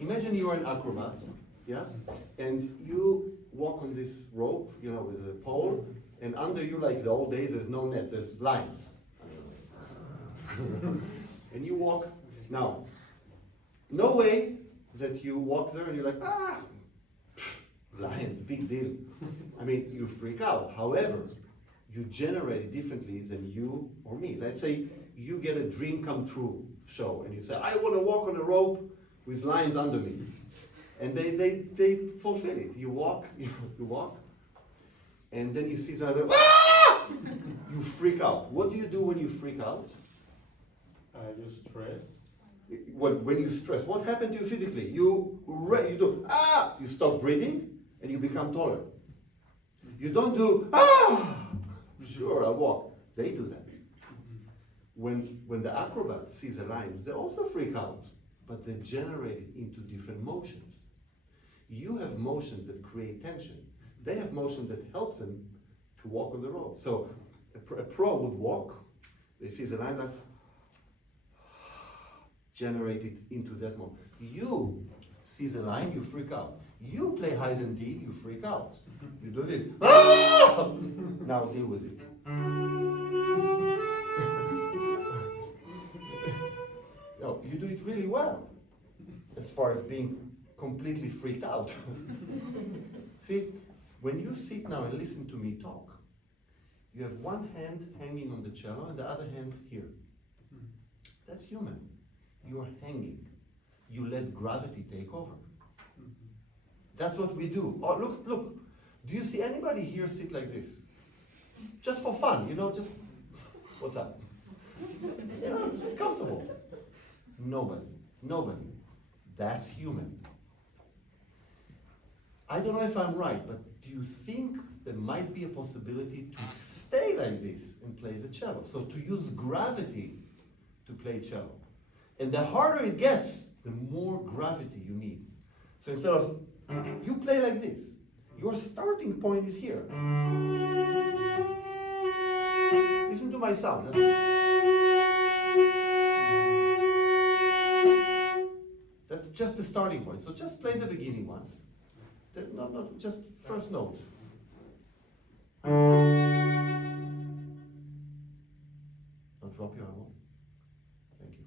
Imagine you're an acrobat, yeah, and you walk on this rope, you know, with a pole, and under you, like the old days, there's no net, there's lines. And you walk. Now, no way that you walk there and you're like, ah, lines, big deal. I mean, you freak out. However, you generate it differently than you or me. Let's say you get a dream come true show and you say, I want to walk on a rope with lines under me. And they fulfill it. You walk, you walk, and then you see something, ah! You freak out. What do you do when you freak out? You stress. When you stress, what happened to you physically? You do, ah! You stop breathing and you become taller. You don't do, ah! Sure, I'll walk. They do that. When the acrobat sees the lines, they also freak out, but they generate it into different motions. You have motions that create tension. They have motions that help them to walk on the road. So a pro would walk, they see the line, like, generate it into that mode. You see the line, you freak out. You play hide and seek, you freak out. You do this. Ah! Now deal with it. No, you do it really well, as far as being completely freaked out. See, when you sit now and listen to me talk, you have one hand hanging on the cello and the other hand here. That's human. You're hanging. You let gravity take over. That's what we do. Oh, look. Do you see anybody here sit like this? Just for fun, you know, just, what's up? You know, it's comfortable. Nobody. That's human. I don't know if I'm right, but do you think there might be a possibility to stay like this and play the cello? So to use gravity to play cello. And the harder it gets, the more gravity you need. So instead of, you play like this. Your starting point is here. Listen to my sound. That's just the starting point. So just play the beginning ones. Not just first note. Don't drop your elbow. Thank you.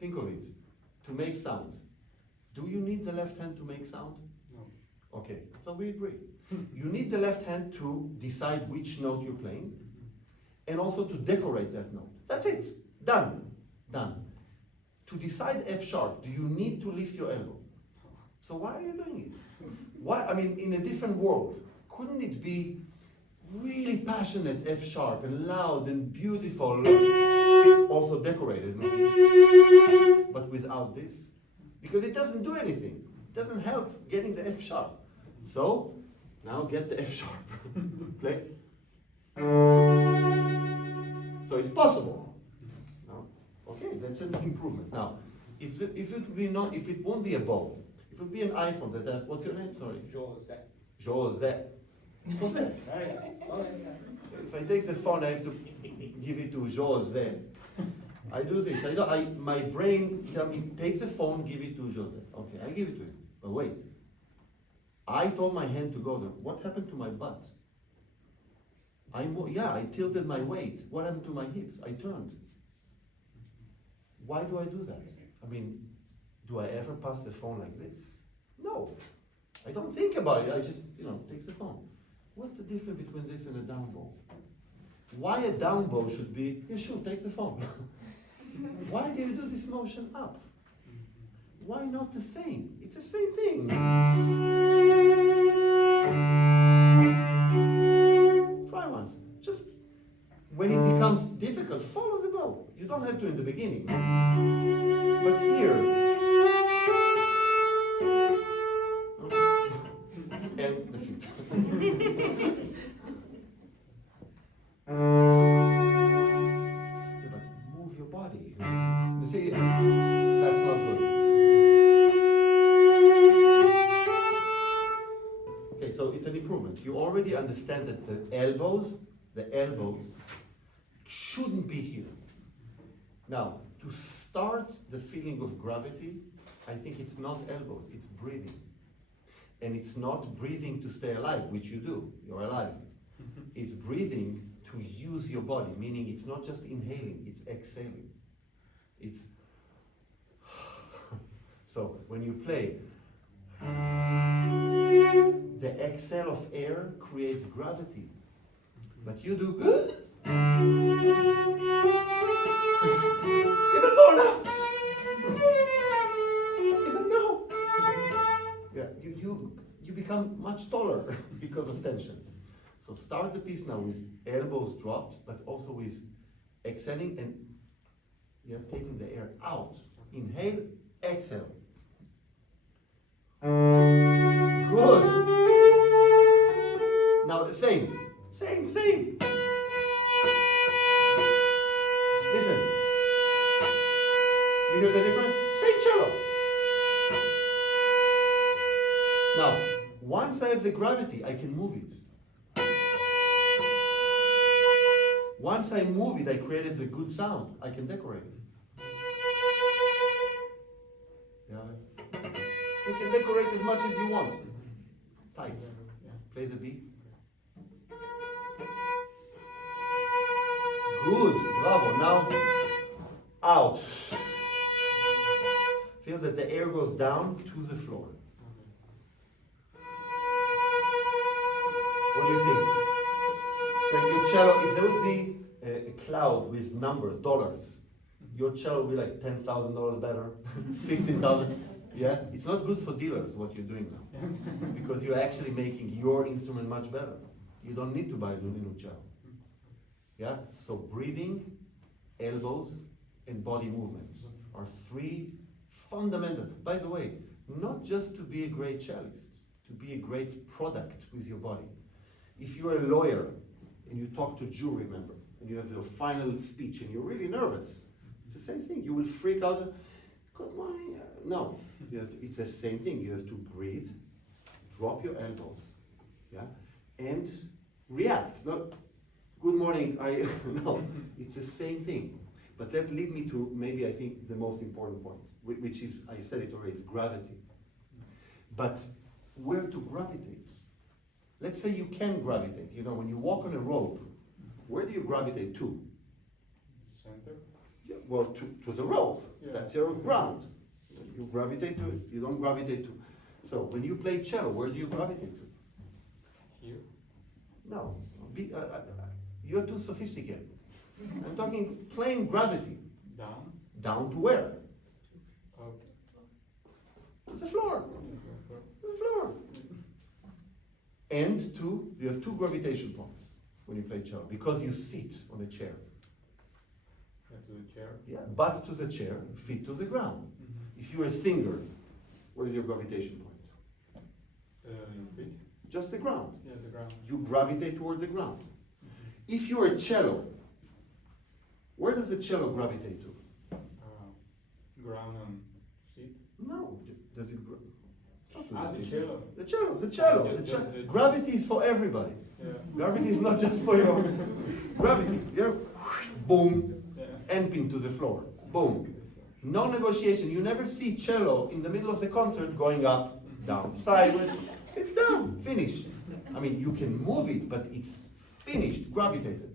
Think of it. To make sound. Do you need the left hand to make sound? No. Okay, so we agree. You need the left hand to decide which note you're playing and also to decorate that note. That's it. Done. To decide F sharp, do you need to lift your elbow? So why are you doing it? Why? I mean, in a different world, couldn't it be really passionate F sharp and loud and beautiful, also decorated, no? But without this? Because it doesn't do anything. It doesn't help getting the F sharp. So, now get the F sharp. Play. So it's possible. Okay, that's an improvement. Now, if it won't be a bow, if it would be an iPhone, what's your name? Sorry. Jose. If I take the phone, I have to give it to Jose. I do this. My brain tells me, take the phone, give it to Jose. Okay, I give it to him. But wait. I told my hand to go there. What happened to my butt? I tilted my weight. What happened to my hips? I turned. Why do I do that? I mean, do I ever pass the phone like this? No. I don't think about it. I just, take the phone. What's the difference between this and a down bow? Why a down bow should be, yeah, sure, take the phone. Why do you do this motion up? Why not the same? It's the same thing. Try once. Just when it becomes difficult, follow the bow. You don't have to in the beginning. But here. And the feet. But move your body. You see, that's not good. Okay, so it's an improvement. You already understand that the elbows shouldn't be here. Now, to start the feeling of gravity, I think it's not elbows, it's breathing. And it's not breathing to stay alive, which you do, you're alive. It's breathing to use your body, meaning it's not just inhaling, it's exhaling. It's so when you play, the exhale of air creates gravity. But you do even more now. Even now. Yeah, you become much taller because of tension. So start the piece now with elbows dropped, but also with exhaling and taking the air out. Inhale, exhale. Good. Now the same. Listen. You hear the difference? Same cello. Now, once I have the gravity, I can move it. Once I move it, I created the good sound. I can decorate it. Yeah. You can decorate as much as you want. Tight. Play the beat. Good. Bravo. Now, out. Feel that the air goes down to the floor. What do you think? Like your cello, if there would be a cloud with numbers, dollars, your cello would be like $10,000 better, 15,000. Yeah, it's not good for dealers what you're doing now, because you're actually making your instrument much better. You don't need to buy a new cello. Yeah, so breathing, elbows, and body movements are three fundamental. By the way, not just to be a great cellist, to be a great product with your body. If you're a lawyer and you talk to jury member and you have your final speech and you're really nervous, it's the same thing. You will freak out. Good morning. No, it's the same thing. You have to breathe, drop your elbows, yeah, and react. Not good morning. No, it's the same thing. But that leads me to maybe I think the most important point, which is, I said it already, it's gravity. But where to gravitate? Let's say you can gravitate. You know, when you walk on a rope, where do you gravitate to? Center? Yeah, well, to the rope. Yeah. That's your ground. You gravitate to it. You don't gravitate to. So when you play cello, where do you gravitate to? Here? No, you're too sophisticated. I'm talking playing gravity. Down? Down to where? Up? To the floor. To the floor. And you have two gravitation points when you play cello, because you sit on a chair. To the chair? Yeah, butt to the chair, feet to the ground. Mm-hmm. If you're a singer, where is your gravitation point? Your feet? Just the ground. Yeah, the ground. You gravitate towards the ground. Mm-hmm. If you're a cello, where does the cello gravitate to? Ground and seat? No, does it gravitate? The cello. The cello. Just Gravity is for everybody. Yeah. Gravity is not just for your gravity. Yeah, boom, Yeah. end pin to the floor. Boom. No negotiation. You never see cello in the middle of the concert going up, down, sideways. It's down, finished. I mean, you can move it, but it's finished, gravitated.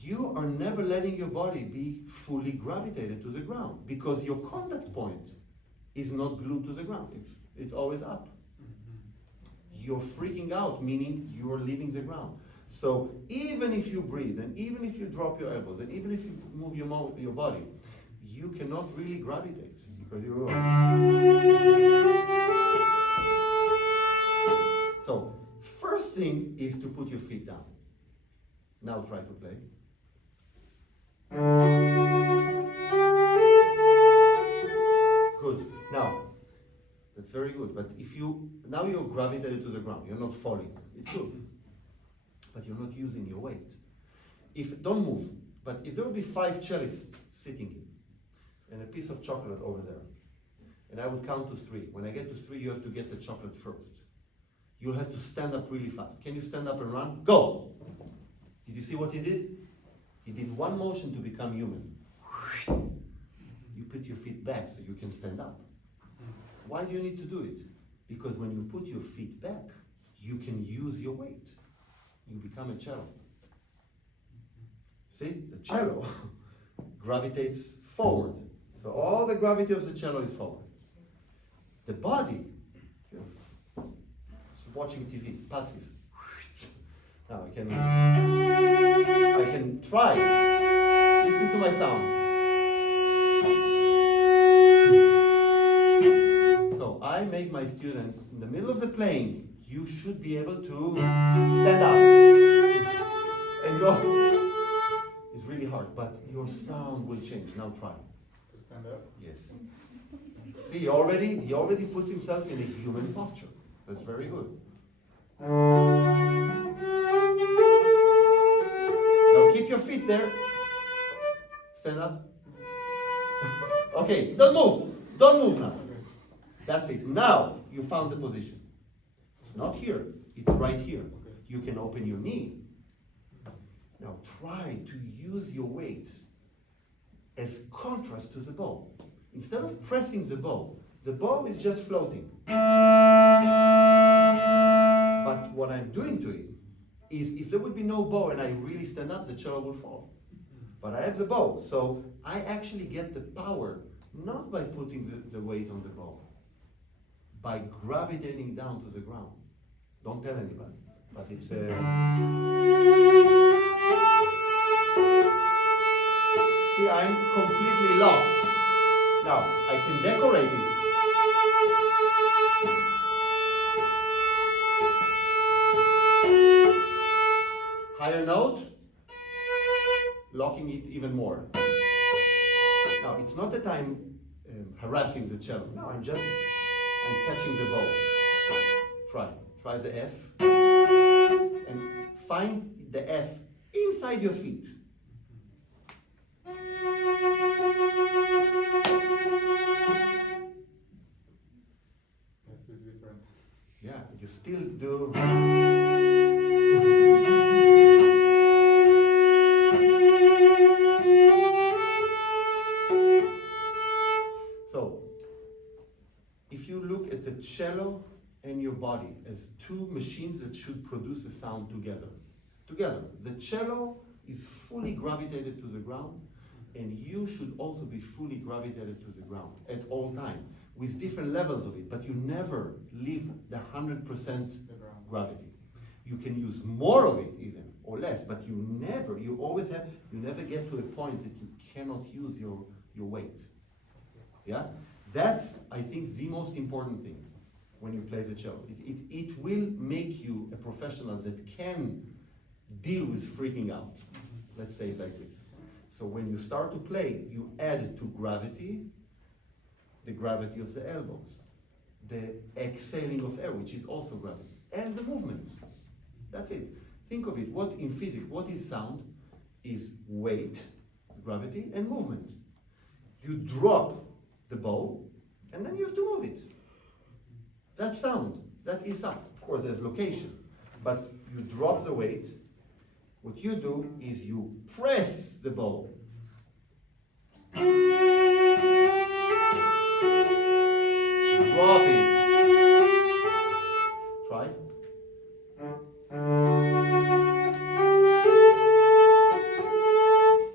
You are never letting your body be fully gravitated to the ground, because your contact point is not glued to the ground. It's always up. You're freaking out, meaning you're leaving the ground. So even if you breathe, and even if you drop your elbows, and even if you move your body, you cannot really gravitate, because you're. So first thing is to put your feet down. Now try to play. Good. Now, that's very good. But now you're gravitated to the ground. You're not falling. It's good. But you're not using your weight. Don't move. But if there would be 5 cellists sitting here, and a piece of chocolate over there, and I would count to 3. When I get to 3, you have to get the chocolate first. You'll have to stand up really fast. Can you stand up and run? Go! Did you see what he did? He did one motion to become human. You put your feet back so you can stand up. Why do you need to do it? Because when you put your feet back, you can use your weight. You become a cello. See, the cello gravitates forward. So all the gravity of the cello is forward. The body, watching TV, passive. Now I can try. Listen to my sound. So I make my student, in the middle of the playing, you should be able to stand up and go. It's really hard, but your sound will change. Now try. To stand up? Yes. See, he already puts himself in a human posture. That's very good. Now keep your feet there. Stand up. Okay, don't move. Don't move now. Okay. That's it. Now you found the position. It's not here. It's right here. Okay. You can open your knee. Now try to use your weight as contrast to the bow. Instead of pressing the bow is just floating. But what I'm doing to it is, if there would be no bow and I really stand up, the cello will fall. But I have the bow, so I actually get the power not by putting the weight on the bow, by gravitating down to the ground. Don't tell anybody, but it's See, I'm completely locked. Now, I can decorate it. Higher note, locking it even more. Now, it's not that I'm harassing the cello. No, I'm catching the bow. Try the F, and find the F inside your feet. That feels different. Yeah, you still do. So, if you look at the cello and your body as two machines that should produce a sound together. The cello is fully gravitated to the ground, and you should also be fully gravitated to the ground at all times, with different levels of it, but you never leave the 100% gravity. You can use more of it even, or less, but you never get to a point that you cannot use your weight. Yeah? That's, I think, the most important thing when you play the cello. It will make you a professional that can deal with freaking out. Let's say it like this. So when you start to play, you add to gravity, the gravity of the elbows, the exhaling of air, which is also gravity, and the movement. That's it. Think of it. What in physics, what is sound? Is weight, gravity, and movement. You drop the bow, and then you have to move it. That's sound. That is sound. Of course, there's location, but you drop the weight. What you do is you press the bow. Drop it. Try.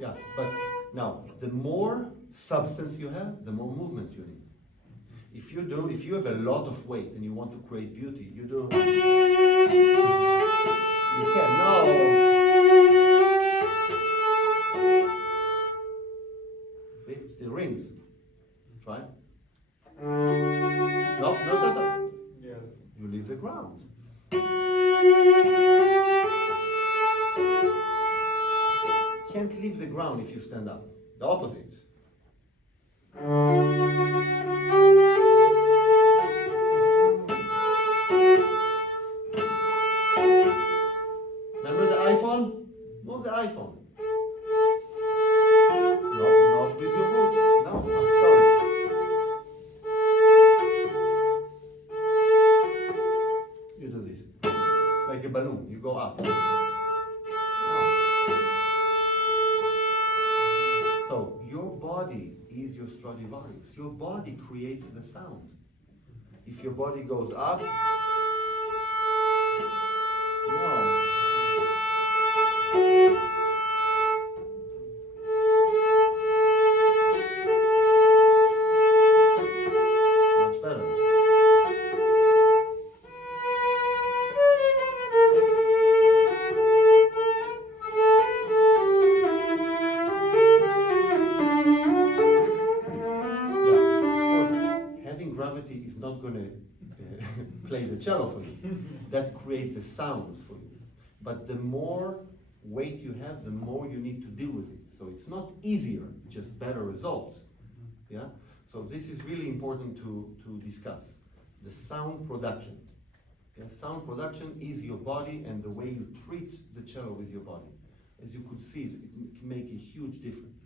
Yeah, but now the more substance you have, the more movement you need. If you have a lot of weight and you want to create beauty, you do. You can. No. It still rings. Try. No. Yeah. You leave the ground. Can't leave the ground if you stand up. The opposite. Remember the iPhone? Move the iPhone. No, not with your boots. No, I'm sorry. You do this. Like a balloon. You go up. No. body is your Stradivarius. Your body creates the sound. If your body goes up, wow. Much better. Having gravity is not going to play the cello for you. That creates a sound for you. But the more weight you have, the more you need to deal with it. So it's not easier, just better results. Yeah? So this is really important to discuss. The sound production. Yeah? Sound production is your body and the way you treat the cello with your body. As you could see, it can make a huge difference.